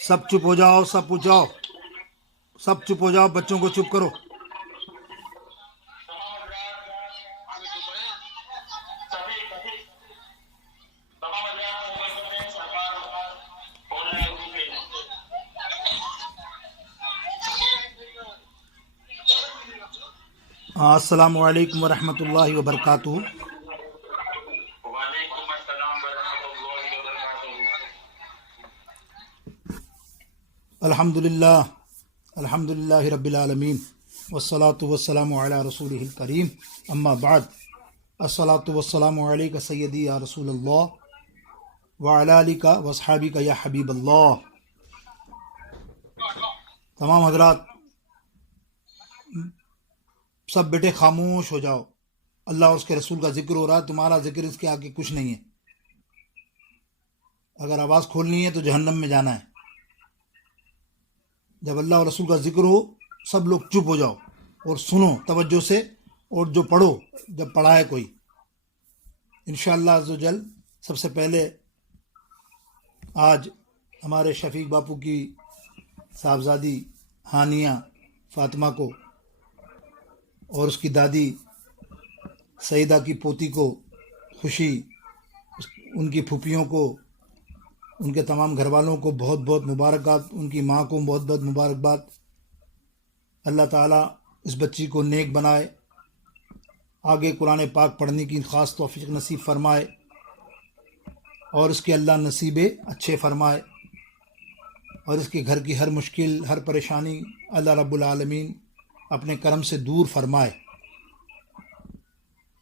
सब चुप हो जाओ, सब पूछाओ, सब चुप हो जाओ, बच्चों को चुप करो। अस्सलामु अलैकुम वरहमतुल्लाहि वबरकातुहू। अल्हम्दुलिल्लाह, अल्हम्दुलिल्लाहि रब्बिल आलमीन, वस्सलातु वस्सलामु अला रसूलिहिल करीम, अम्मा बाद। अस्सलातु वस्सलामु अलैका सय्यदी या रसूलल्लाह व अला आलिका व अस्हाबिका या हबीबल्लाह। तमाम हजरात, सब बेटे खामोश हो जाओ। अल्लाह और उसके रसूल का जिक्र हो रहा है, तुम्हारा जिक्र इसके आगे कुछ नहीं है। अगर आवाज़ खोलनी है तो जहन्नम में जाना है। जब अल्लाह और रसूल का जिक्र हो, सब लोग चुप हो जाओ और सुनो तवज्जो से, और जो पढ़ो जब पढ़ाए कोई, इंशाअल्लाह अज़्ज़वजल। सबसे पहले आज हमारे शफीक बापू की साहबजादी हानिया फ़ातिमा को और उसकी दादी सईदा की पोती को खुशी, उनकी फूफियों को, उनके तमाम घर वालों को बहुत बहुत मुबारकबाद, उनकी माँ को बहुत बहुत मुबारकबाद। अल्लाह ताला इस बच्ची को नेक बनाए, आगे कुरान पाक पढ़ने की ख़ास तौफीक नसीब फरमाए और इसके अल्लाह नसीबे अच्छे फरमाए, और इसके घर की हर मुश्किल, हर परेशानी अल्लाह रब्बुल आलमीन अपने करम से दूर फरमाए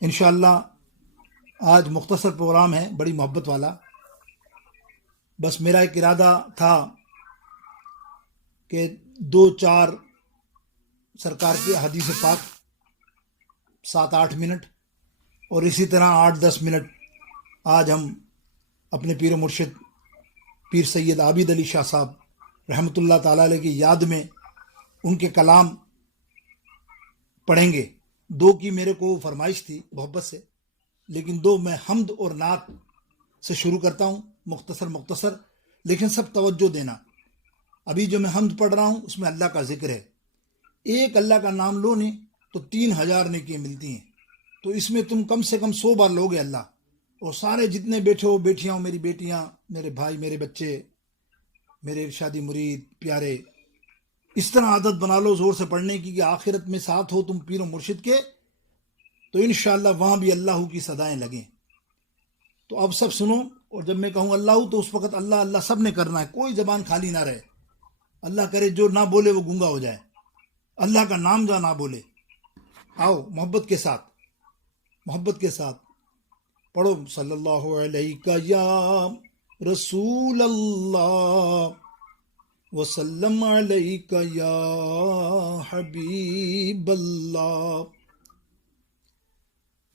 इंशाअल्लाह। आज मुख्तसर प्रोग्राम है, बड़ी मोहब्बत वाला। बस मेरा एक इरादा था कि 2-4 सरकार की हदीस पाक, 7-8 मिनट, और इसी तरह 8-10 मिनट आज हम अपने पीर मुर्शिद पीर सैयद आबिद अली शाह साहब रहमतुल्लाह ताला अलैह की याद में उनके कलाम पढ़ेंगे। 2 की मेरे को फरमाइश थी मोहब्बत से, लेकिन 2 मैं हम्द और नात से शुरू करता हूँ, मुख्तसर मुख्तसर, लेकिन सब तवज्जो देना। अभी जो मैं हम्द पढ़ रहा हूँ उसमें अल्लाह का जिक्र है। एक अल्लाह का नाम लो ने तो 3000 नेकियां मिलती हैं। तो इसमें तुम कम से कम 100 बार लोगे अल्लाह। और सारे जितने बैठे हो, बैठियाँ हो, मेरी बेटियाँ, मेरे भाई, मेरे बच्चे, मेरे इरशादी मुरीद प्यारे, इस तरह आदत बना लो ज़ोर से पढ़ने की कि आखिरत में साथ हो तुम पीर मुर्शिद के, तो इंशाअल्लाह वहाँ भी अल्लाह की सदाएं लगें। तो अब सब सुनो, और जब मैं कहूँ अल्लाह तो उस वक़्त अल्लाह अल्लाह सब ने करना है, कोई ज़बान खाली ना रहे। अल्लाह करे जो ना बोले वो गूंगा हो जाए, अल्लाह का नाम जो ना बोले। आओ मोहब्बत के साथ, मोहब्बत के साथ पढ़ो। सल्लल्लाहु अलैहि या रसूल अल्लाह वसल्लम अलैका या हबीब अल्लाह।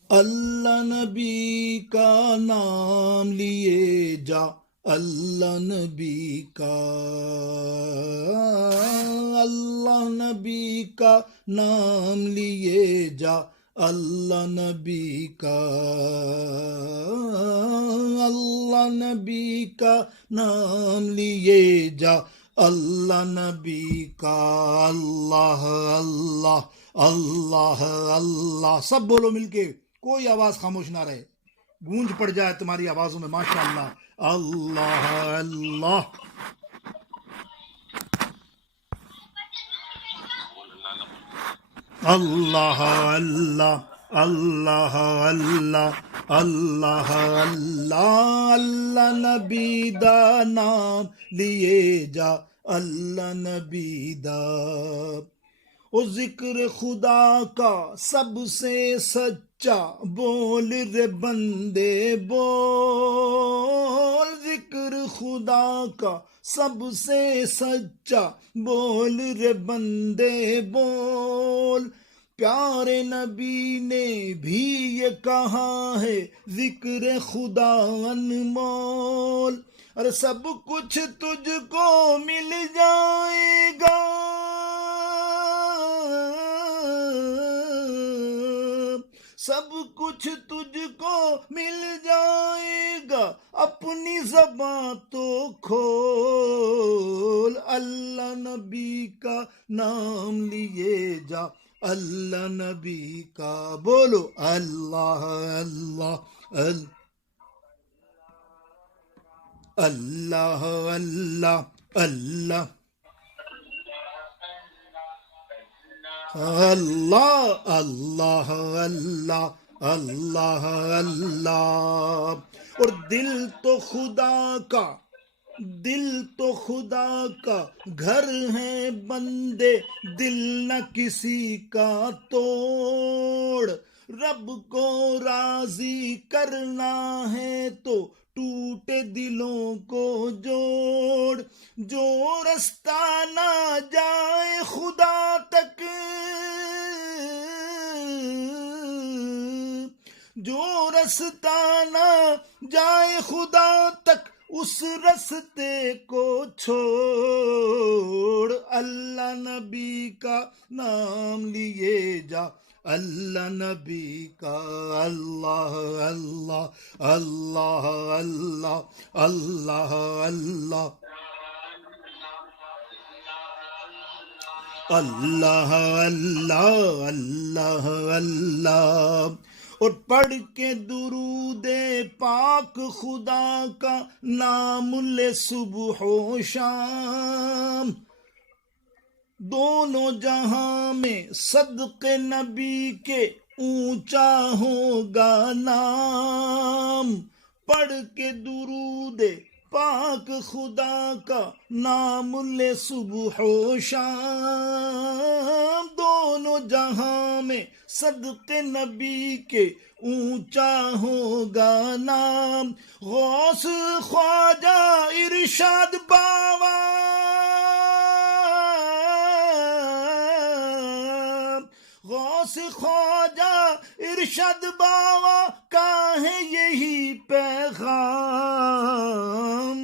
अल्लाह नबी का नाम लिए जा, अल्लाह नबी का, अल्लाह नबी का नाम लिए जा, अल्लाह नबी का, अल्लाह नबी का नाम लिए जा, अल्लाह नबी का। अल्लाह अल्लाह अल्लाह अल्लाह, सब बोलो मिलके, कोई आवाज खामोश ना रहे, गूंज पड़ जाए तुम्हारी आवाजों में माशाअल्लाह। अल्लाह अल्लाह अल्लाह अल्लाह अल्लाह अल्लाह अल्लाह अल्लाह। अल्लाह नबी दा नाम लिए जा, अल्लाह नबी दा। ओ जिक्र खुदा का सबसे सच्चा बोल रे बंदे बोल, जिक्र खुदा का सबसे सच्चा बोल रे बंदे बोल। प्यारे नबी ने भी ये कहा है जिक्र खुदा अनमोल। अरे सब कुछ तुझको मिल जाएगा, सब कुछ तुझको मिल जाएगा, अपनी ज़बां तो खोल, अल्लाह नबी का नाम लिए जा, अल्लाह नबी का। बोलो अल्लाह अल्लाह अल्लाह अल्लाह अल्लाह अल्लाह अल्लाह अल्लाह अल्लाह अल्लाह। और दिल तो खुदा का घर है बंदे, दिल न किसी का तोड़। रब को राजी करना है तो टूटे दिलों को जोड़। जो रास्ता ना जाए खुदा तक, जो रास्ता ना जाए खुदा तक, उस रास्ते को छोड़। अल्लाह नबी का नाम लिए जा, अल्लाह नबी का। अल्लाह अल्लाह अल्लाह अल्लाह अल्लाह अल्लाह अल्लाह अल्लाह अल्लाह अल्लाह। और पढ़ के दुरूदे पाक खुदा का नाम ले सुबह हो शाम। दोनों जहां में सदके नबी के ऊंचा होगा नाम। पढ़ के दुरूदे पाक खुदा का नाम ले सुबह हो शाम। दोनों जहां में सदके नबी के ऊंचा होगा नाम। गौस ख्वाजा इरशाद बावा, गौस ख्वाजा इरशाद बावा का है यही पैगाम।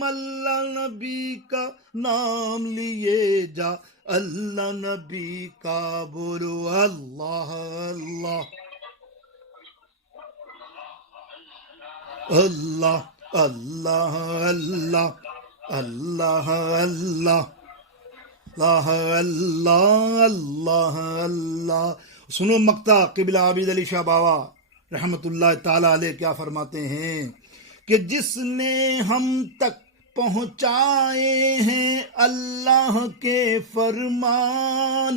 अल्लाह नबी का नाम लिए जा, अल्लाह नबी का। बोलो अल्लाह अल्लाह अल्लाह अल्लाह अल्लाह अल्लाह अल्लाह अल्लाह अल्लाह अल्लाह। सुनो मक्ता क़िबला आबिद अली शाह बावा रहमतुल्लाह ताला अलैह क्या फरमाते हैं कि जिसने हम तक पहुँचाए हैं अल्लाह के फरमान,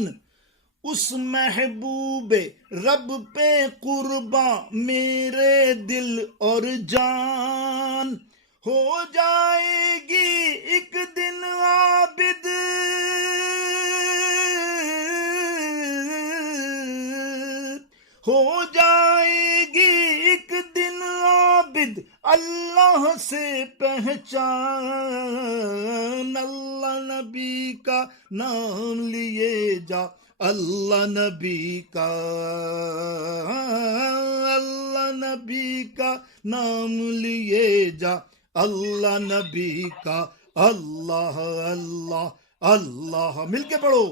उस महबूबे रब पे कुर्बा मेरे दिल और जान। हो जाएगी एक दिन आबिद, हो जाएगी एक दिन आबिद अल्लाह से पहचान। अल्लाह नबी का नाम लिए जा, अल्लाह नबी का। अल्लाह नबी का नाम लिए जा, अल्लाह नबी का। अल्लाह अल्लाह अल्लाह मिलके पढ़ो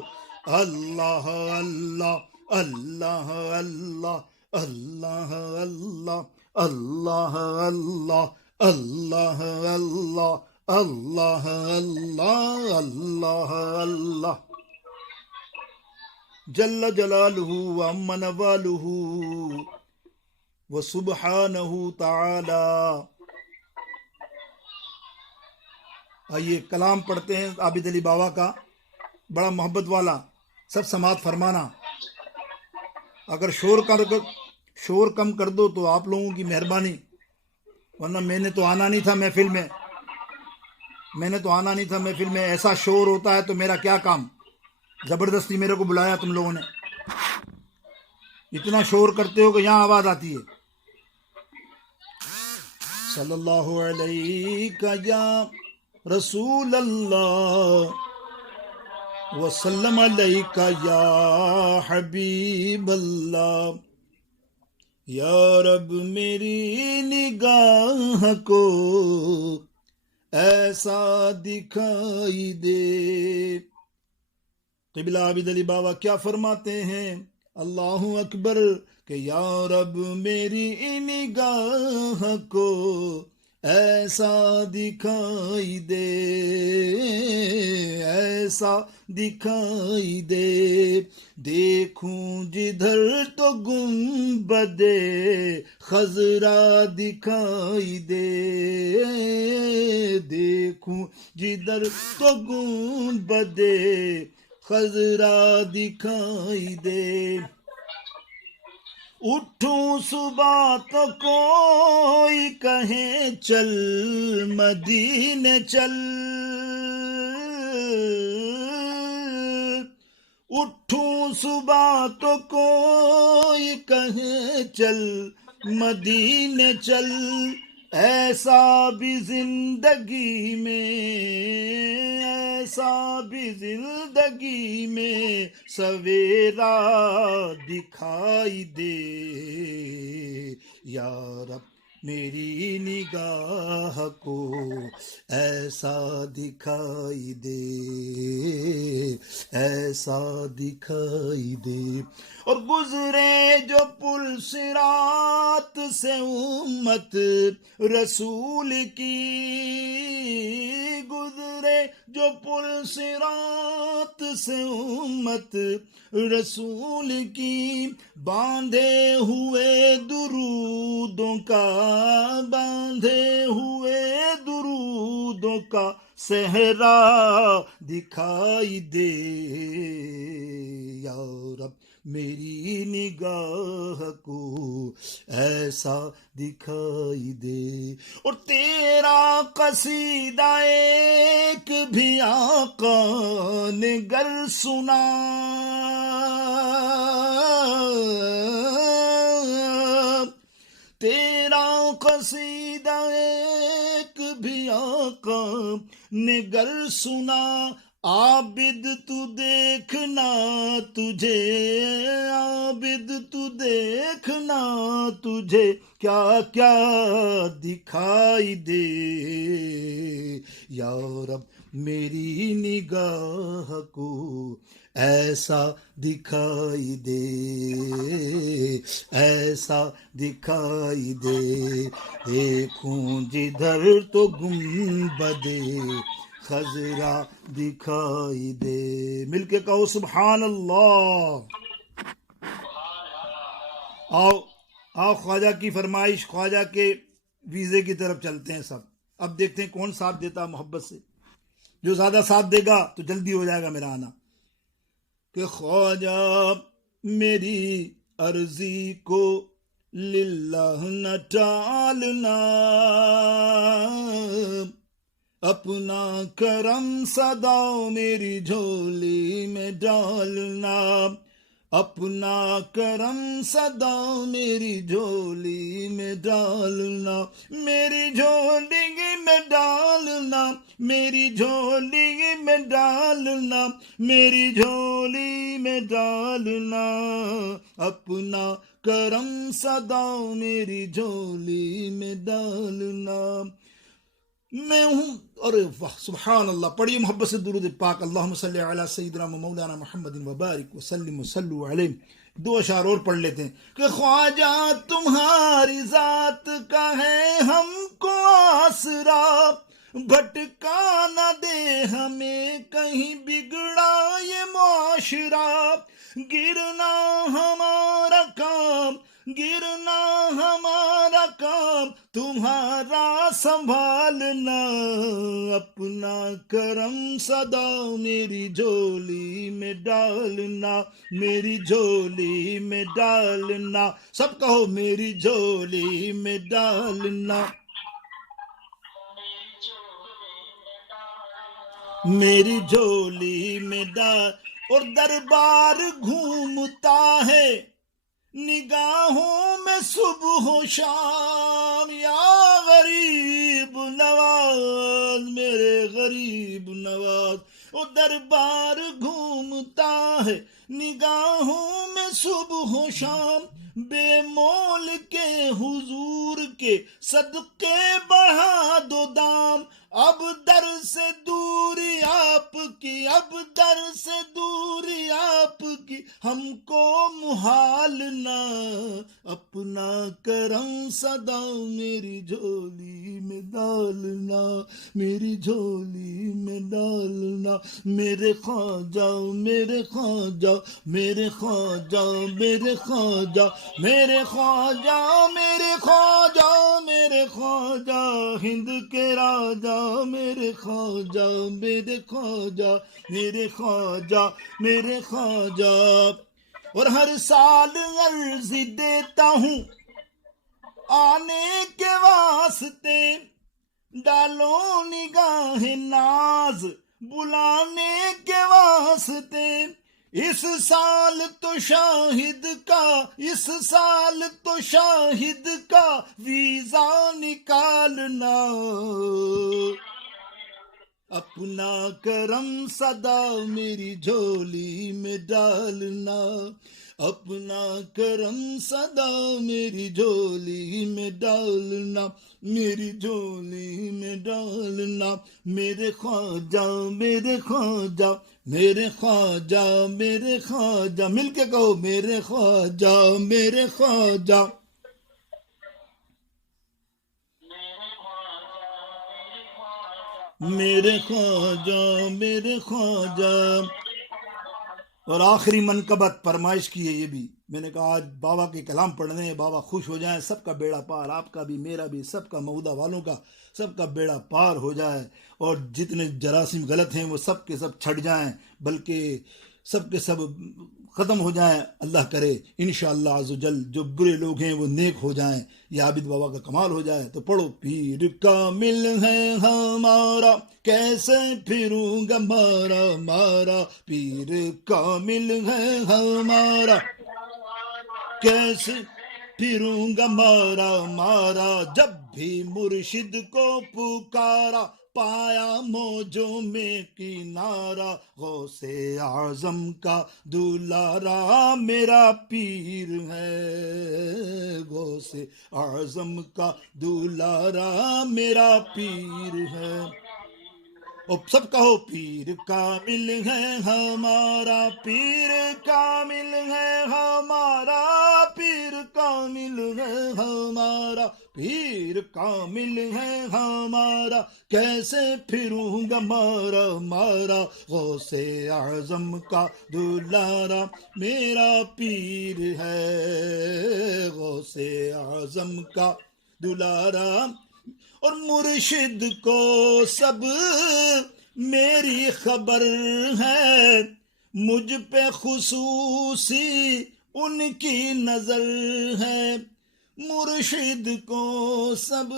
अल्लाह अल्लाह अल्लाह अल्लाह अल्लाह अल्लाह अल्लाह अल्लाह अल्लाह अल्लाह अल्लाह अल्लाह अल्लाह अल्लाह। जल्ल जलालुहु व अम्मा नवालुहु व सुब्हानहु ताला। आइए कलाम पढ़ते हैं आबिद अली बाबा का, बड़ा मोहब्बत वाला। सब समात फरमाना। अगर शोर कम कर दो तो आप लोगों की मेहरबानी, वरना मैंने तो आना नहीं था महफिल में। ऐसा शोर होता है तो मेरा क्या काम। जबरदस्ती मेरे को बुलाया तुम लोगों ने, इतना शोर करते हो कि यहाँ आवाज आती है। सल्लल्लाहु अलैहि या रसूल अल्लाह वसल्लम अलैका या हबीब अल्लाह। या रब मेरी निगाह को ऐसा दिखाई दे। क़िबला आबिद अली बाबा क्या फरमाते हैं, अल्लाहु अकबर, कि या रब मेरी निगाह को ऐसा दिखाई दे, ऐसा दिखाई दे, देखूं जिधर तो गुंबदे खजरा दिखाई दे, देखूं जिधर तो गुंबदे खजरा दिखाई दे। उठूं सुबह तो कोई कहे चल मदीने चल, उठूं सुबह तो कोई कहे चल मदीने चल, ऐसा भी जिंदगी में, ऐसा भी जिंदगी में सवेरा दिखाई दे, या रब मेरी निगाह को ऐसा दिखाई दे, ऐसा दिखाई दे। और गुजरे जो पुल सिरात से उम्मत रसूल की, गुजरे जो पुल सिरात से उम्मत रसूल की, बांधे हुए दुरूदों का, बांधे हुए दुरूदों का सहरा दिखाई दे, या रब मेरी निगाह को ऐसा दिखाई दे। और तेरा कसीदा एक भी आका ने गर सुना, तेरा कसीदा एक भी आका ने गर सुना, आबिद तू देखना तुझे, आबिद तू देखना तुझे क्या क्या दिखाई दे, या रब मेरी निगाह को ऐसा दिखाई दे, ऐसा दिखाई दे, देखूं जिधर तो गुंबदे खजरा दिखाई दे। मिलके कहो सुभान अल्लाह। आओ आओ ख्वाजा की फरमाइश, ख्वाजा के वीजे की तरफ चलते हैं सब। अब देखते हैं कौन साथ देता मोहब्बत से। जो ज्यादा साथ देगा तो जल्दी हो जाएगा मेरा आना। कि ख्वाजा मेरी अर्जी को लिल्लाह न टालना, अपना करम सदा मेरी झोली में डालना, अपना करम सदा मेरी झोली में डालना, मेरी झोली में डालना, मेरी झोली में डालना, मेरी झोली में डालना, अपना करम सदा मेरी झोली में डालना। मैं हूं। अरे वाह सुभान अल्लाह। पढ़िए मोहब्बत से दुरूद पाक। अल्लाहुम्मा सल्ली अला सय्यिदिना मौलाना मुहम्मदिन व बारिक व सल्लिम सल्लु अलैहि। दो अशार और पढ़ लेते हैं कि ख्वाजा तुम्हारी जात का है हमको आसरा, भटका न दे हमें कहीं बिगड़ा ये मुआशरा, गिरना हमारा काम, गिरना हमारा काम, तुम्हारा संभालना, अपना करम सदा मेरी झोली में डालना, मेरी झोली में डालना। सब कहो मेरी झोली में डालना, मेरी झोली में डाल। और दरबार घूमता है निगाहों में सुबह शाम, या गरीब नवाज मेरे गरीब नवाज। वो दरबार घूमता है निगाहों में सुबह शाम, बेमोल के हुजूर के सदके बढ़ा दो दाम, अब दर से दूर या आपकी, अब दर से दूरी आपकी हमको मुहाल ना, अपना करम सदा मेरी झोली में डालना, मेरी झोली में डालना, मेरे ख्वाजा मेरे ख्वाजा मेरे ख्वाजा मेरे ख्वाजा मेरे ख्वाजा मेरे ख्वाजा मेरे ख्वाजा, हिंद के राजा मेरे ख्वाजा मेरे ख्वाजा मेरे ख्वाजा मेरे ख्वाजा। और हर साल अर्जी देता हूँ आने के वास्ते, डालो निगाह नाज बुलाने के वास्ते, इस साल तो शाहिद का, इस साल तो शाहिद का वीजा निकालना, अपना करम सदा मेरी झोली में डालना, अपना करम सदा मेरी झोली में डालना, मेरी झोली में डालना, मेरे ख्वाजा मेरे ख्वाजा मेरे ख्वाजा मेरे ख्वाजा, मिलके कहो मेरे ख्वाजा मेरे ख्वाजा। मेरे ख्वाजा मेरे ख्वाजा। और आखिरी मनकबत फरमाइश की है ये भी, मैंने कहा आज बाबा के कलाम पढ़ने हैं, बाबा खुश हो जाएं, सबका बेड़ा पार, आपका भी मेरा भी, सबका मऊदा वालों का सबका बेड़ा पार हो जाए, और जितने जरासीम गलत हैं वो सब के सब छट जाएं, बल्कि सब के सब ख़त्म हो जाएं, अल्लाह करे इंशाअल्लाह अज़्ज़वजल जो बुरे लोग हैं वो नेक हो जाएं, या आबिद बाबा का कमाल हो जाए। तो पढ़ो, पीर कामिल है हमारा कैसे फिरूंगा मारा मारा, पीर कामिल है हमारा कैसे फिरूंगा मारा मारा, जब भी मुर्शिद को पुकारा पाया मौजों में किनारा, गौसे आजम का दुलारा मेरा पीर है, गौसे आजम का दुलारा मेरा पीर है। और सब कहो, पीर कामिल है हमारा, पीर कामिल है हमारा, पीर कामिल है हमारा, पीर कामिल है हमारा कैसे फिरूंगा मारा मारा, गौसे आजम का दुलारा मेरा पीर है, गौसे आजम का दुलारा। और मुर्शिद को सब मेरी खबर है, मुझ पे खुसूसी उनकी नजर है, मुर्शिद को सब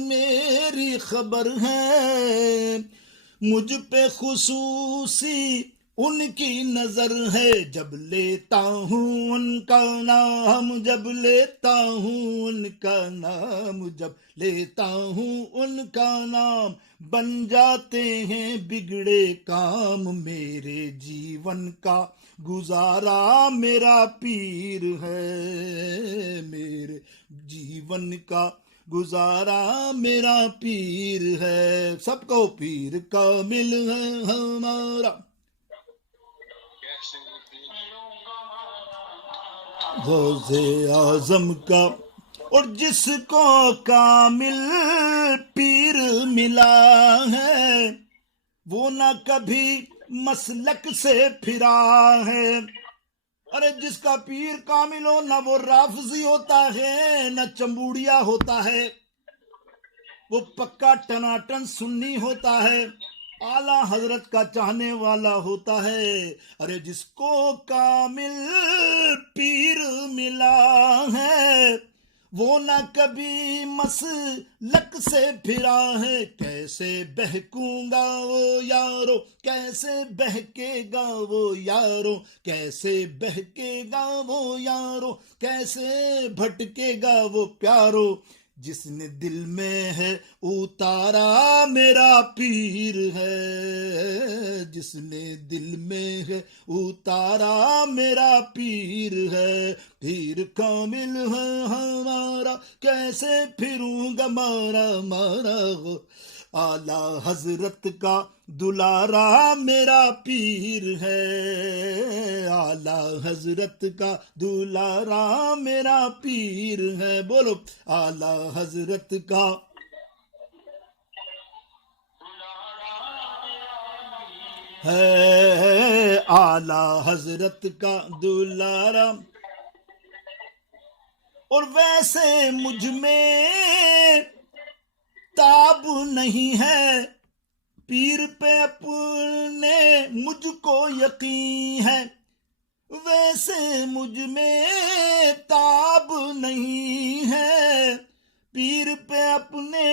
मेरी खबर है, मुझ पे खुसूसी उनकी नजर है, जब लेता हूँ उनका नाम, जब लेता हूँ उनका नाम, जब लेता हूँ उनका नाम, बन जाते हैं बिगड़े काम, मेरे जीवन का गुजारा मेरा पीर है, मेरे जीवन का गुजारा मेरा पीर है। सबको पीर कामिल है हमारा, गौसे आजम का। और जिसको कामिल पीर मिला है, वो ना कभी मसलक से फिरा है। अरे जिसका पीर कामिल हो, ना वो राफजी होता है ना चंबूड़िया होता है, वो पक्का टनाटन सुन्नी होता है, आला हजरत का चाहने वाला होता है। अरे जिसको कामिल पीर मिला है, वो ना कभी मसलक से फिरा है, कैसे बहकूंगा वो यारो, कैसे बहकेगा वो यारो, कैसे बहकेगा वो यारो, कैसे भटकेगा वो प्यारो, जिसने दिल में है उतारा मेरा पीर है, जिसने दिल में है उतारा मेरा पीर है, पीर कामिल है हमारा कैसे फिरूंगा मारा मारा, आला हजरत का दुलारा मेरा पीर है, आला हजरत का दुलारा मेरा पीर है। बोलो आला हजरत का है, आला हजरत का दुलारा। और वैसे मुझ में ताब नहीं है, पीर पे अपने मुझको यकीन है। वैसे मुझ में ताब नहीं है, पीर पे अपने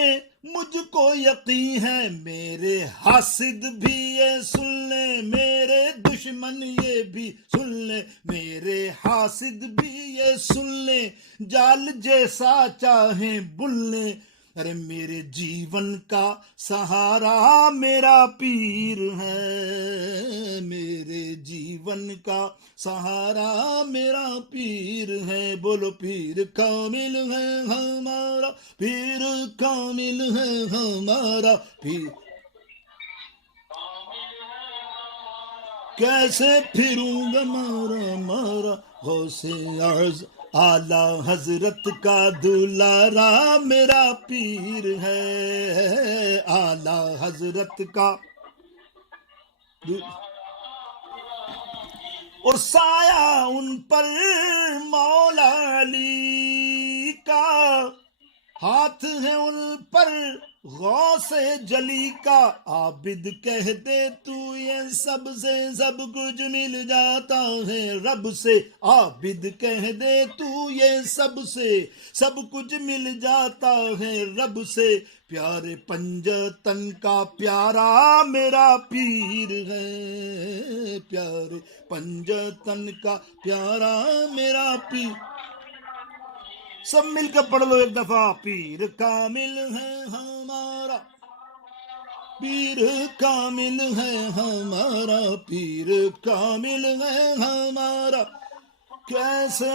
मुझको यकीन है। मेरे हासिद भी ये सुन ले, मेरे दुश्मन ये भी सुन ले, मेरे हासिद भी ये सुन ले, जाल जैसा चाहे बुन ले। अरे मेरे जीवन का सहारा मेरा पीर है, मेरे जीवन का सहारा मेरा पीर है। बोलो पीर कामिल है हमारा, पीर कामिल है हमारा पीर। कैसे फिरूंगा मारा मारा गौसे आज़, आला हजरत का दुलारा मेरा पीर है, आला हजरत का। और साया उन पर मौला अली का, हाथ है उन पर गौसे जली का। आबिद कह दे तू ये सब से सब कुछ मिल जाता है रब से, आबिद कह दे तू ये सब से सब कुछ मिल जाता है रब से। प्यारे पंजतन का प्यारा मेरा पीर है, प्यारे पंजतन का प्यारा मेरा पीर। सब मिलकर पढ़ लो एक दफा, पीर कामिल है हमारा, पीर कामिल है हमारा, पीर कामिल है हमारा। कैसे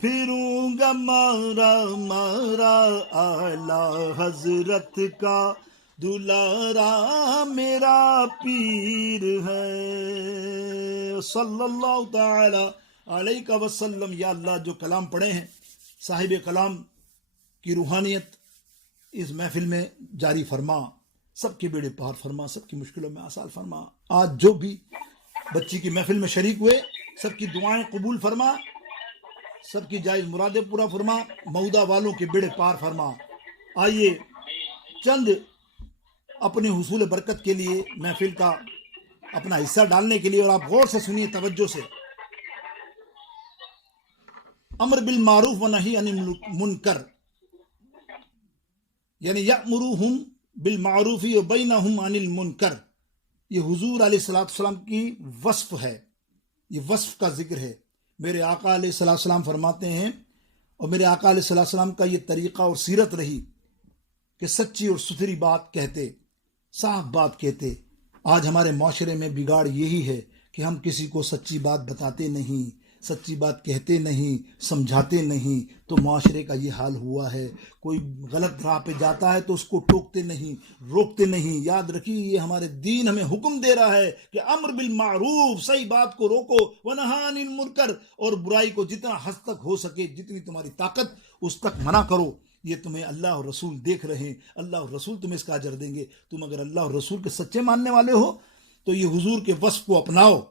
फिरूंगा मारा मारा, आला हजरत का दुलारा मेरा पीर है। सल्लल्लाहु ताला अलैहि वसल्लम। या अल्लाह, जो कलाम पढ़े हैं साहिब कलाम की रूहानियत इस महफिल में जारी फरमा, सबके बेड़े पार फरमा, सबकी मुश्किलों में आसार फरमा। आज जो भी बच्ची की महफिल में शरीक हुए सबकी दुआएं कबूल फरमा, सबकी जायज़ मुरादें पूरा फरमा, मऊदा वालों के बेड़े पार फरमा। आइए चंद अपने हुसूल बरकत के लिए महफिल का अपना हिस्सा डालने के लिए, और आप गौर से सुनिए तवज्जो से। अम्र बिल मारूफ व नही अनिल मुनकर, यानी यअमुरुहुम बिल मारूफी व बैनहुम अनिल मुनकर। ये हुजूर अलैहिस्सलाम की वस्फ है, ये वस्फ का जिक्र है। मेरे आका अलैहिस्सलाम फरमाते हैं, और मेरे आका अलैहिस्सलाम का ये तरीक़ा और सीरत रही कि सच्ची और सुथरी बात कहते, साफ बात कहते। आज हमारे माशरे में बिगाड़ यही है कि हम किसी को सच्ची बात बताते नहीं, सच्ची बात कहते नहीं, समझाते नहीं, तो माशरे का ये हाल हुआ है। कोई गलत राह पे जाता है तो उसको टोकते नहीं, रोकते नहीं। याद रखिए, ये हमारे दीन हमें हुक्म दे रहा है कि अम्र बिल मारूफ, सही बात को रोको, व नही अनिल मुनकर, और बुराई को जितना हद तक हो सके, जितनी तुम्हारी ताकत उस तक मना करो। ये तुम्हें अल्लाह और रसूल देख रहे हैं, अल्लाह और रसूल तुम्हें इसका अजर देंगे। तुम अगर अल्लाह और रसूल के सच्चे मानने वाले हो तो ये हुजूर के वस्फ को अपनाओ।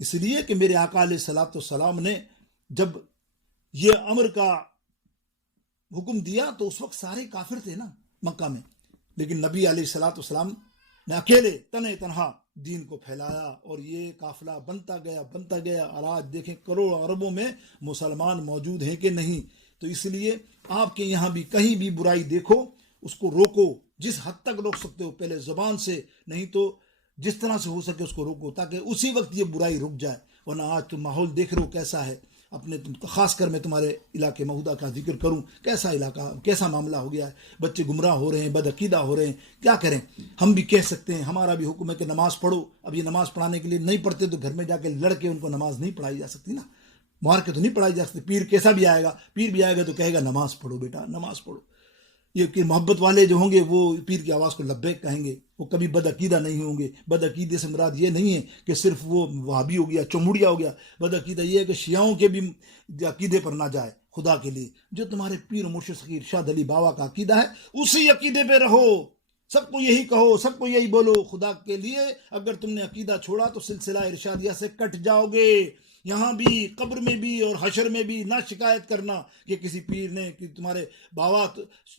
इसलिए कि मेरे आका अलैहिस्सलाम ने जब ये अमर का हुक्म दिया तो उस वक्त सारे काफिर थे ना मक्का में, लेकिन नबी अलैहिस्सलाम ने अकेले तने तनहा दीन को फैलाया, और ये काफिला बनता गया। और आज देखें करोड़ों अरबों में मुसलमान मौजूद हैं कि नहीं। तो इसलिए आपके यहाँ भी कहीं भी बुराई देखो, उसको रोको, जिस हद तक रोक सकते हो, पहले जुबान से, नहीं तो जिस तरह से हो सके उसको रोको, ताकि उसी वक्त ये बुराई रुक जाए। वरना आज तुम माहौल देख रहे हो कैसा है अपने, तुम खासकर मैं तुम्हारे इलाके महुदा का जिक्र करूं, कैसा इलाका, कैसा मामला हो गया है। बच्चे गुमराह हो रहे हैं, बदअकीदा हो रहे हैं। क्या करें, हम भी कह सकते हैं, हमारा भी हुक्म है कि नमाज पढ़ो। अब ये नमाज पढ़ाने के लिए नहीं पढ़ते तो घर में जाके लड़के उनको नमाज नहीं पढ़ाई जा सकती ना, मार के तो नहीं पढ़ाई जा सकती। पीर कैसा भी आएगा, पीर भी आएगा तो कहेगा नमाज पढ़ो बेटा, नमाज पढ़ो। ये कि मोहब्बत वाले जो होंगे वो पीर की आवाज़ को लब्बैक कहेंगे, वो कभी बदअकीदा नहीं होंगे। बदअकीदे से मुराद ये नहीं है कि सिर्फ वो वहाबी हो गया, चमुड़िया हो गया। बदअकीदा ये है कि शियाओं के भी अकीदे पर ना जाए। खुदा के लिए जो तुम्हारे पीर मुर्शिद फ़कीर इरशाद अली बाबा का अकीदा है उसी अकीदे पे रहो, सबको यही कहो, सबको यही बोलो। खुदा के लिए अगर तुमने अकीदा छोड़ा तो सिलसिला इरशादिया से कट जाओगे। यहाँ भी, कब्र में भी और हशर में भी ना शिकायत करना कि किसी पीर ने, कि तुम्हारे बाबा,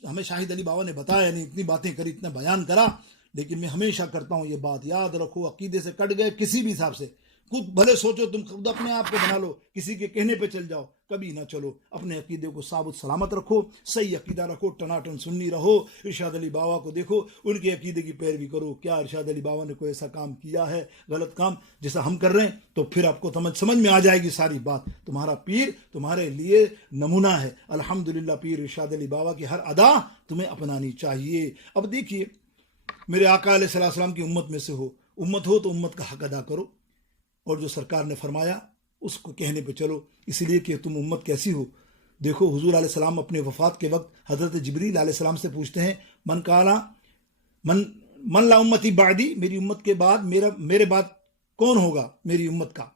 हमें शाहिद अली बाबा ने बताया नहीं, इतनी बातें करी, इतना बयान करा, लेकिन मैं हमेशा करता हूँ ये बात, याद रखो, अकीदे से कट गए किसी भी हिसाब से, खुद भले सोचो तुम खुद अपने आप को बना लो, किसी के कहने पे चल जाओ, कभी ना चलो। अपने अकीदे को साबुत सलामत रखो, सही अकीदा रखो, टनाटन सुन्नी रहो। इरशाद अली बाबा को देखो, उनके अकीदे की पैरवी करो। क्या इरशाद अली बाबा ने कोई ऐसा काम किया है, गलत काम, जैसा हम कर रहे हैं? तो फिर आपको समझ में आ जाएगी सारी बात। तुम्हारा पीर तुम्हारे लिए नमूना है। अल्हम्दुलिल्लाह, पीर इरशाद अली बाबा की हर अदा तुम्हें अपनानी चाहिए। अब देखिए, मेरे आका अलैहिस्सलाम सलाम की उम्मत में से हो, उम्मत हो तो उम्मत का हक अदा करो, और जो सरकार ने फरमाया उसको कहने पे चलो। इसलिए कि तुम उम्मत कैसी हो। देखो, हुजूर अलैहि सलाम अपने वफात के वक्त हज़रत जिब्रील अलैहि सलाम से पूछते हैं, मन ला उम्मती बादी, मेरी उम्मत के बाद मेरे बाद कौन होगा मेरी उम्मत का।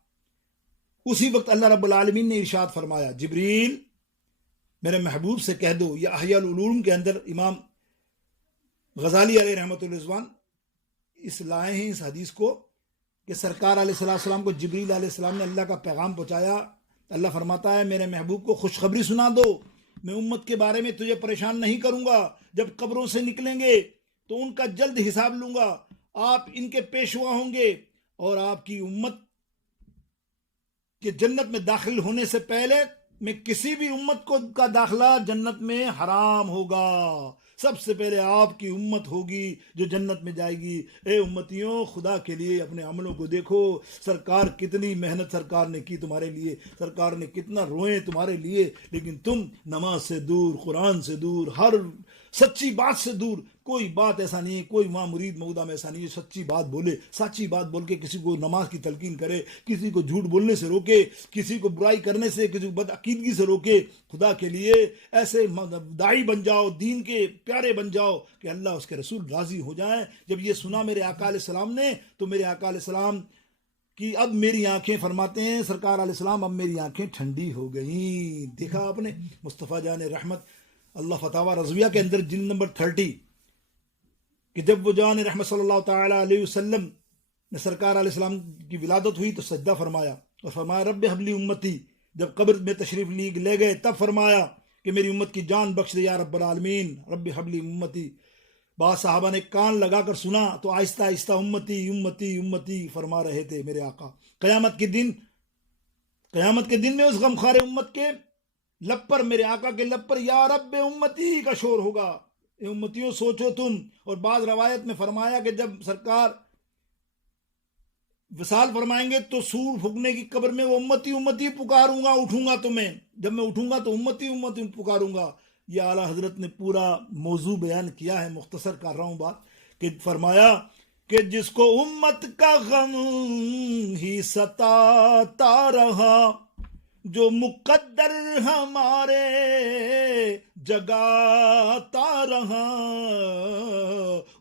उसी वक्त अल्लाह रब्बुल आलमीन ने इरशाद फरमाया, जिब्रील मेरे महबूब से कह दो। यह अहयाउल उलूम के अंदर इमाम गजाली अलैहि रहमतुल्लाह रिज़वान इस लाए हैं, इस हदीस को, कि सरकार अलैहिस्सलाम को जिब्रील अलैहिस्सलाम ने अल्लाह का पैगाम पहुँचाया। अल्लाह फरमाता है, मेरे महबूब को खुशखबरी सुना दो, मैं उम्मत के बारे में तुझे परेशान नहीं करूँगा। जब कब्रों से निकलेंगे तो उनका जल्द हिसाब लूँगा, आप इनके पेशवा होंगे, और आपकी उम्मत के जन्नत में दाखिल होने से पहले मैं किसी भी उम्मत को का दाखिला जन्नत में हराम होगा। सबसे पहले आपकी उम्मत होगी जो जन्नत में जाएगी। ए उम्मतियों, खुदा के लिए अपने अमलों को देखो। सरकार कितनी मेहनत सरकार ने की तुम्हारे लिए, सरकार ने कितना रोए तुम्हारे लिए, लेकिन तुम नमाज से दूर, कुरान से दूर, हर सच्ची बात से दूर। कोई बात ऐसा नहीं है, कोई वहाँ मुरीद मऊदा में ऐसा नहीं है सच्ची बात बोले, सच्ची बात बोल के किसी को नमाज की तलकीन करे, किसी को झूठ बोलने से रोके, किसी को बुराई करने से, किसी को बदअकीदगी से रोके। खुदा के लिए ऐसे दाई बन जाओ, दीन के प्यारे बन जाओ कि अल्लाह उसके रसूल राजी हो जाए। जब ये सुना मेरे आका अलैहिस्सलाम ने, तो मेरे आका अलैहिस्सलाम कि अब मेरी आंखें, फरमाते हैं सरकार अलैहिस्सलाम, अब मेरी आंखें ठंडी हो गई। देखा आपने, मुस्तफ़ा जान रहमत अल्लाह फतावा रज़विया के अंदर जिल्द नंबर 30, कि जब वो जान रहमत सल्लल्लाहु तआला अलैहि वसल्लम ने सरकार अलैहिस्सलाम की विलादत हुई तो सजदा फरमाया और फरमाया, रब्बि हबली उम्मती। जब कब्र में तशरीफ ले गए तब फरमाया कि मेरी उम्मत की जान बख्श दे या रब्बल आलमीन, रब्बि हबली उम्मती। बाद साहबा ने कान लगाकर सुना तो आहिस्ता आहिस्ता उम्मती उम्मती उम्मती फरमा रहे थे मेरे आका। क़यामत के दिन में उस गमखारे उम्मत के लब पर, मेरे आका के लब पर, या रब्बे उम्मती का शोर होगा। उम्मतियों सोचो तुम। और बाद रवायत में फरमाया कि जब सरकार विसाल फरमाएंगे तो सूर फूकने की कब्र में वो उम्मती उम्मती पुकारूंगा, उठूंगा तुम्हें, जब मैं उठूंगा तो उम्मती उम्मती पुकारूंगा। ये आला हजरत ने पूरा मौजू बयान किया है, मुख्तसर कर रहा हूं बात, कि फरमाया कि जिसको उम्मत का गम ही सताता रहा, जो मुकद्दर हमारे जगाता रहा,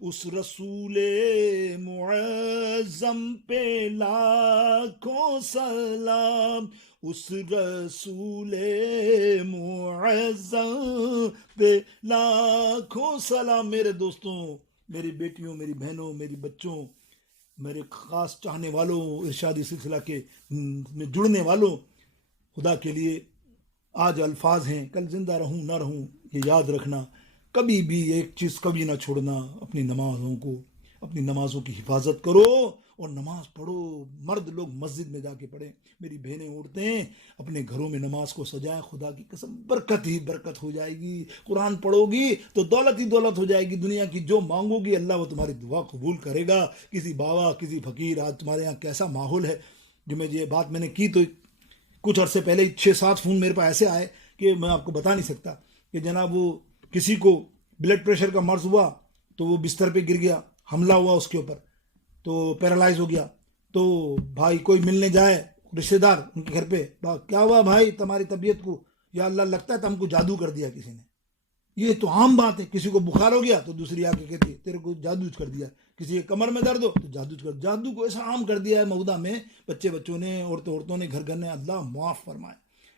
उस रसूले मुअज़्ज़म पे लाखों सलाम, उस रसूले मुअज़्ज़म पे लाखों सलाम। मेरे दोस्तों, मेरी बेटियों, मेरी बहनों, मेरी बच्चों, मेरे खास चाहने वालों, इरशादी सिलसिला के में जुड़ने वालों, खुदा के लिए आज अल्फाज हैं, कल जिंदा रहूं ना रहूं, ये याद रखना। कभी भी एक चीज़ कभी ना छोड़ना, अपनी नमाज़ों की हिफाजत करो और नमाज पढ़ो। मर्द लोग मस्जिद में जाके पढ़ें, मेरी बहनें औरतें अपने घरों में नमाज को सजाएं। खुदा की कसम बरकत ही बरकत हो जाएगी। कुरान पढ़ोगी तो दौलत ही दौलत हो जाएगी। दुनिया की जो मांगोगी अल्लाह वो तुम्हारी दुआ कबूल करेगा। किसी बाबा, किसी फकीर, आज तुम्हारे यहाँ कैसा माहौल है। जो मैं ये बात मैंने की तो कुछ अर्से पहले 6-7 फ़ोन मेरे पास ऐसे आए कि मैं आपको बता नहीं सकता, कि जनाब वो किसी को ब्लड प्रेशर का मर्ज हुआ तो वो बिस्तर पे गिर गया, हमला हुआ उसके ऊपर, तो पैरालाइज हो गया। तो भाई कोई मिलने जाए, रिश्तेदार उनके घर पे, क्या हुआ भाई तुम्हारी तबीयत को? या अल्लाह लगता है तो हमको जादू कर दिया किसी ने। ये तो आम बात है। किसी को बुखार हो गया तो दूसरी आके कहती है तेरे को जादू कर दिया, किसी के कमर में दर्द हो तो जादू को ऐसा आम कर दिया है मऊदा में, बच्चों ने, औरतों ने, घर घर ने। अल्लाह माफ फरमाए।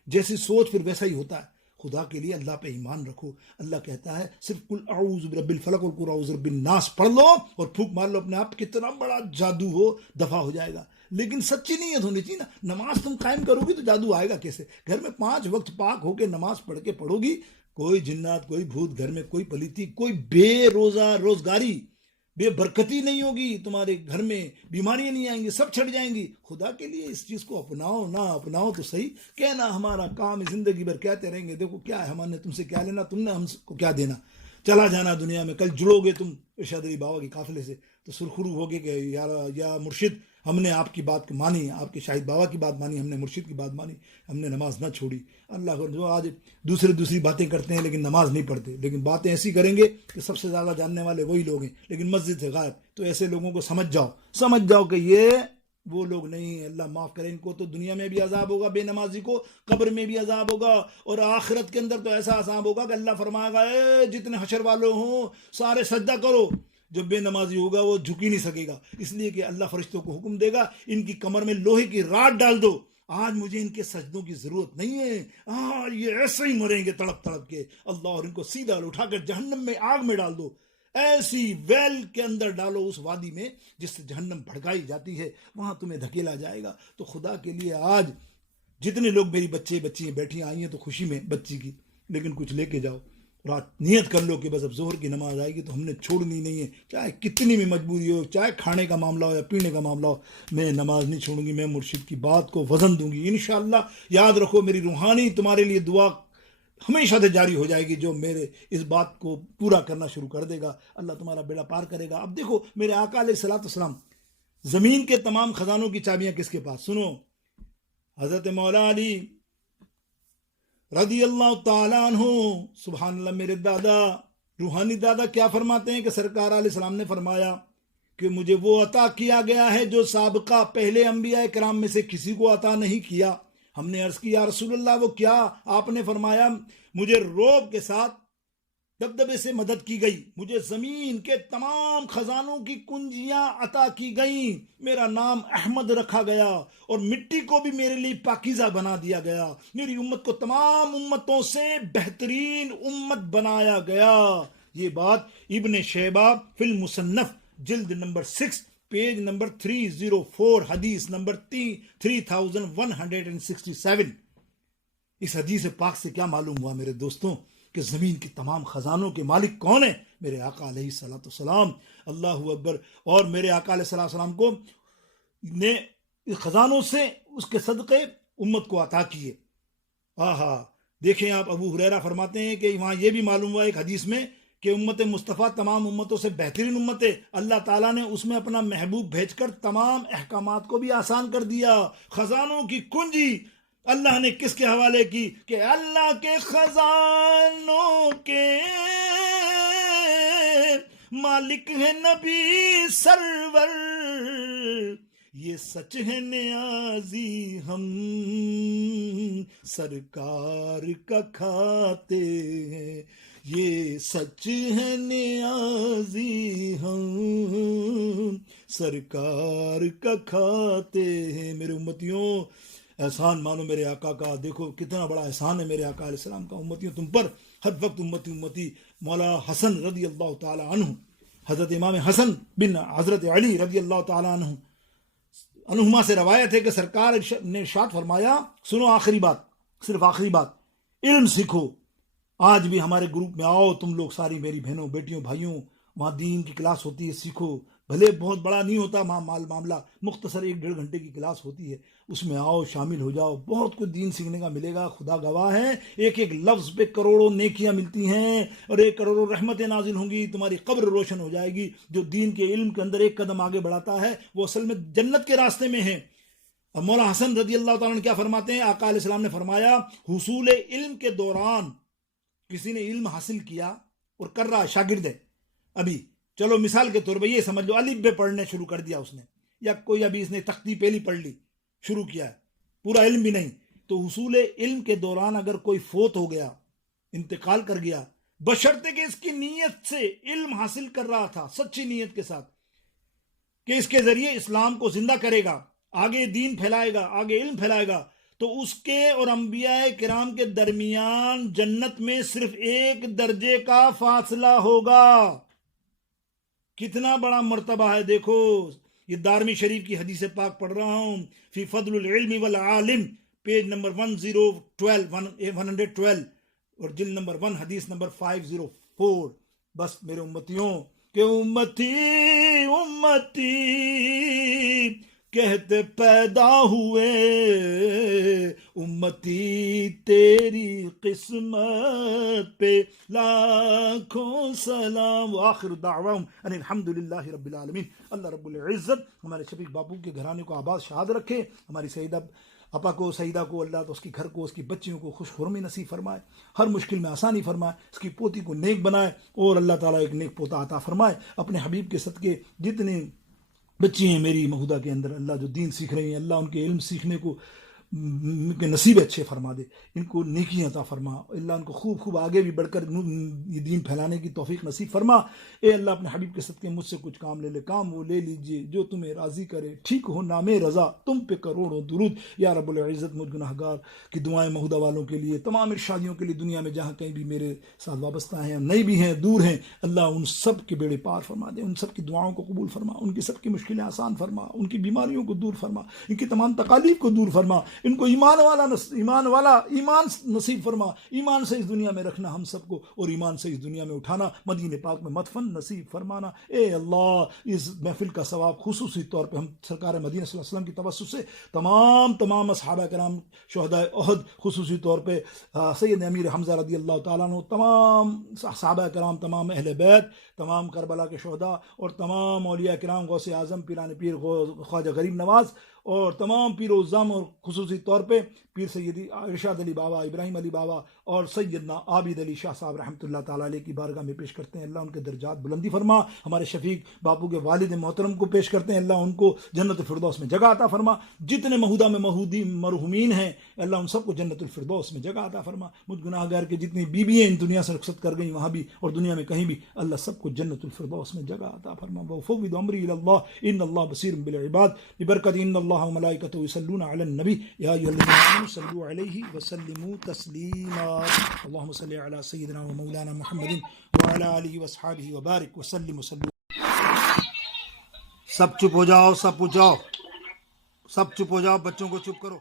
जैसी सोच फिर वैसा ही होता है। खुदा के लिए अल्लाह पे ईमान रखो। अल्लाह कहता है सिर्फ कुल औज़ु बिरब्बिल फलक और कुल औज़ु बिरब्बिन नास पढ़ लो और फूंक मार लो अपने आप, कितना बड़ा जादू हो दफा हो जाएगा। लेकिन सच्ची नीयत होनी चाहिए ना। नमाज तुम कायम करोगी तो जादू आएगा कैसे? घर में 5 वक्त पाक होके नमाज पढ़ के पढ़ोगी, कोई जिन्नात, कोई भूत, घर में कोई पलीती, कोई बेरोजा रोजगारी, बेबरकती नहीं होगी, तुम्हारे घर में बीमारियां नहीं आएंगी, सब छट जाएंगी। खुदा के लिए इस चीज को अपनाओ, ना अपनाओ तो सही। कहना हमारा काम है, जिंदगी भर कहते रहेंगे देखो क्या है, हमारे तुमसे क्या लेना, तुमने हमको क्या देना। चला जाना दुनिया में। कल जुड़ोगे तुम इरशाद अली बाबा के काफिले से तो सुरखुरू होगे कि या मुर्शिद, हमने आपकी बात मानी, आपके शाहिद बाबा की बात मानी, हमने मुर्शिद की बात मानी, हमने नमाज ना छोड़ी। अल्लाह को जो आज दूसरी बातें करते हैं लेकिन नमाज नहीं पढ़ते, लेकिन बातें ऐसी करेंगे कि सबसे ज़्यादा जानने वाले वही लोग हैं, लेकिन मस्जिद से गायब। तो ऐसे लोगों को समझ जाओ कि ये वो लोग नहीं। अल्लाह माफ़ करे इनको। तो दुनिया में भी अजाब होगा बेनमाजी को, कब्र में भी अजाब होगा, और आखिरत के अंदर तो ऐसा अजाब होगा कि अल्लाह फरमाएगा जितने हशर वाले हों सारे सजदा करो। जब बेनमाजी होगा वो झुक ही नहीं सकेगा, इसलिए कि अल्लाह फरिश्तों को हुक्म देगा इनकी कमर में लोहे की राड डाल दो, आज मुझे इनके सजदों की जरूरत नहीं है। ये ऐसे ही मरेंगे तड़प तड़प के। अल्लाह, और इनको सीधा उठाकर जहन्नम में, आग में डाल दो, ऐसी वेल के अंदर डालो, उस वादी में जिससे जहन्नम भड़काई जाती है, वहां तुम्हें धकेला जाएगा। तो खुदा के लिए आज जितने लोग, मेरी बच्चियां बैठी आई हैं तो खुशी में बच्ची की, लेकिन कुछ लेके जाओ, रात नियत कर लो कि बस अब जोहर की नमाज आएगी तो हमने छोड़नी नहीं है, चाहे कितनी भी मजबूरी हो, चाहे खाने का मामला हो या पीने का मामला हो, मैं नमाज नहीं छोड़ूंगी। मैं मुर्शिद की बात को वजन दूंगी इंशाअल्लाह। याद रखो, मेरी रूहानी तुम्हारे लिए दुआ हमेशा से जारी हो जाएगी। जो मेरे इस बात को पूरा करना शुरू कर देगा, अल्लाह तुम्हारा बेड़ा पार करेगा। अब देखो, मेरे आका अलैहिस्सलाम, जमीन के तमाम खजानों की चाबियां किसके पास? सुनो, हजरत मौला अली रदी अल्लाह ताला अन्हु, सुभान अल्लाह, मेरे दादा, रूहानी दादा क्या फरमाते हैं कि सरकार अलैहिस्सलाम ने फरमाया कि मुझे वो अता किया गया है जो साबिका पहले अंबिया कराम में से किसी को अता नहीं किया। हमने अर्ज किया रसूलुल्लाह वो क्या? आपने फरमाया मुझे रोब के साथ दबदबे से मदद की गई, मुझे जमीन के तमाम खजानों की कुंजियां अता की गई, मेरा नाम अहमद रखा गया और मिट्टी को भी मेरे लिए पाकीज़ा बना दिया गया, मेरी उम्मत को तमाम उम्मतों से बेहतरीन उम्मत बनाया गया। ये बात इब्ने शैबा फिल मुसन्नफ जिल्द नंबर 6 पेज नंबर 304 हदीस नंबर 3167। इस हदीस पाक से क्या मालूम हुआ मेरे दोस्तों कि ज़मीन के तमाम ख़जानों के मालिक कौन है? मेरे आका अलैहिस्सलाम, अल्लाहु अकबर। और मेरे आका अलैहिस्सलाम को ने ख़जानों से उसके सदक़े उम्मत को अता किए। आहा, देखें आप, अबू हुरैरा फरमाते हैं कि वहाँ ये भी मालूम हुआ एक हदीस में कि उम्मत मुस्तफ़ा तमाम उम्मतों से बेहतरीन उम्मत है। अल्लाह ताला ने उसमें अपना महबूब भेजकर तमाम अहकामात को भी आसान कर दिया। ख़जानों की कुंजी अल्लाह ने किसके हवाले की कि अल्लाह के खजानों के मालिक है नबी सरवर, ये सच है नियाजी हम सरकार का खाते हैं, ये सच है नियाजी हम सरकार का खाते हैं। मेरे उम्मतियों, एहसान मानो मेरे आका का। देखो कितना बड़ा एहसान है मेरे आका अलैहिस्सलाम का उम्मतियों तुम पर। हर वक्त उम्मती उम्मती। मौला हसन रदी अल्लाह ताला अन्हु, हजरत इमाम हसन बिन हजरत अली रदी अल्लाह ताला अन्हु अनुहुमा से रवायत है कि सरकार ने इरशाद फरमाया, सुनो आखिरी बात, सिर्फ आखिरी बात, इल्म सीखो। आज भी हमारे ग्रुप में आओ तुम लोग, सारी मेरी बहनों बेटियों भाइयों, वहाँ दीन की क्लास होती है, सीखो। भले बहुत बड़ा नहीं होता मामला, मुख्तसर 1-1.5 घंटे की क्लास होती है, उसमें आओ, शामिल हो जाओ, बहुत कुछ दीन सीखने का मिलेगा। खुदा गवाह है, एक एक लफ्ज़ पे करोड़ों नेकियां मिलती हैं और 1 करोड़ रहमतें नाजिल होंगी, तुम्हारी कब्र रोशन हो जाएगी। जो दीन के इल्म के अंदर एक कदम आगे बढ़ाता है वो असल में जन्नत के रास्ते में है। और मौला हसन रजी अल्लाह ताला क्या फरमाते हैं? आका अलैहिस्सलाम ने फरमाया, हुसूल इल्म के दौरान किसी ने इल्म हासिल किया और कर रहा शागिर्द है, अभी चलो मिसाल के तौर पर ये समझ लो अलिफ बे पढ़ने शुरू कर दिया उसने, या कोई अभी इसने तख्ती पहली पढ़ ली, शुरू किया है, पूरा इल्म भी नहीं, तो हुसूल इल्म के दौरान अगर कोई फोत हो गया, इंतकाल कर गया, बशर्ते कि इसकी नीयत से इल्म हासिल कर रहा था, सच्ची नीयत के साथ कि इसके जरिए इस्लाम को जिंदा करेगा, आगे दीन फैलाएगा, आगे इल्म फैलाएगा, तो उसके और अंबिया किराम के दरमियान जन्नत में सिर्फ एक दर्जे का फासला होगा। कितना बड़ा मर्तबा है देखो। ये दारमी शरीफ की हदीस पाक पढ़ रहा हूं, फी फदलुल इल्मी वल आलिम, पेज नंबर 112 और जिल्द नंबर 1 हदीस नंबर 504। बस मेरे उम्मतियों के उम्मती उम्मती कहते पैदा हुए, उम्मती तेरी किस्मत पे लाखों सलाम। व आखिर दाअवाहुम अनिल हम्दुलिल्लाहि रब्बिल आलमीन। अल्लाह रब्बुल इज्जत हमारे शफीक बापू के घराने को आबाद शाद रखे, हमारी सईदा अपा को, सईदा को अल्लाह तो उसके घर को, उसकी बच्चियों को खुशखुरमी नसीब फरमाए, हर मुश्किल में आसानी फरमाए, उसकी पोती को नेक बनाए और अल्लाह ताला एक नेक पोता अता फरमाए। अपने हबीब के सदके जितने बच्ची हैं मेरी महूदा के अंदर, अल्लाह जो दीन सीख रही हैं, अल्लाह उनके इल्म सीखने को के नसीब अच्छे फरमा दे, इनको नेकी अता फरमा, अल्लाह उनको खूब खूब आगे भी बढ़कर ये दीन फैलाने की तौफीक नसीब फरमा। ए अल्लाह अपने हबीब के सदके मुझसे कुछ काम ले ले, काम वो ले लीजिए जो तुम्हें राज़ी करे, ठीक हो नामे रज़ा, तुम पे करोड़ों दुरूद। या रब्बुल इज़्ज़त मुझ गुनाहगार की दुआएं महूदा वालों के लिए, तमाम इरशादियों के लिए, दुनिया में जहाँ कहीं भी मेरे साथ वाबस्ता हैं, नई भी हैं, दूर हैं, अल्लाह उन सब के बेड़े पार फरमा दे, उन सब की दुआओं को कबूल फरमा, उनकी सब की मुश्किलें आसान फरमा, उनकी बीमारियों को दूर फरमा, इनकी तमाम तकालीफ को दूर फरमा, इनको ईमान ईमान नसीब फरमा, ईमान से इस दुनिया में रखना हम सबको और ईमान से इस दुनिया में उठाना, मदीने पाक में मदफन नसीब फरमाना। ए अल्लाह इस महफिल का सवाब खुसूसी तौर पे हम सरकार मदीना सल्लल्लाहु अलैहि वसल्लम की तवस्सुस से तमाम असहाबा कराम शुहदाए उहद, खुसूसी तौर पे सैयद अमीर हमजा रदी अल्लाह तआला अन्हु, तमाम सहाबा कराम, तमाम अहले बैत, तमाम करबला के शुहदा और तमाम औलिया किराम, गौसे आज़म, पीरान पीर ख्वाजा गरीब नवाज और तमाम पीर उज़्ज़ाम और खुसूसी तौर पे पीर सैयदी इरशाद अली बाबा, इब्राहिम अली बाबा और सैयदना आबिद अली शाह साहब रहमतुल्लाह ताला अलैह की बारगाह में पेश करते हैं। अल्लाह उनके दर्जात बुलंदी फरमा। हमारे शफीक बापू के वालिद मोहतरम को पेश करते हैं, अल्लाह उनको जन्नतुल फिरदौस में जगह अता फरमा। जितने महूदा में महूदी मरहुमीन हैं, अल्लाह उन सबको जन्नतुल फिरदौस में जगह अता फरमा। मुझ गुनाहगार के जितनी बीबियाँ इन दुनिया से रुखसत कर गई वहाँ भी और दुनिया में कहीं भी, अल्लाह सबको जन्नतुल फिरदौस में जगह अता फरमा। वफ़व्विदु अम्री इलल्लाह इन्नल्लाह बसीरुम बिल इबाद बिबरकति इन्नल्लाह व मलाइकतहु युसल्लूना अलन नबी या अय्युहल्लज़ीना आमनू सल्लू अलैहि व सल्लिमू तस्लीमा। अल्लाहुम्मा सल्लि अला सय्यिदिना व मौलाना मुहम्मदिन व अला आलिहि व अस्हाबिहि व बारिक व सल्लिम वसल्लम। सब चुप हो जाओ, सब चुप हो जाओ, बच्चों को चुप करो।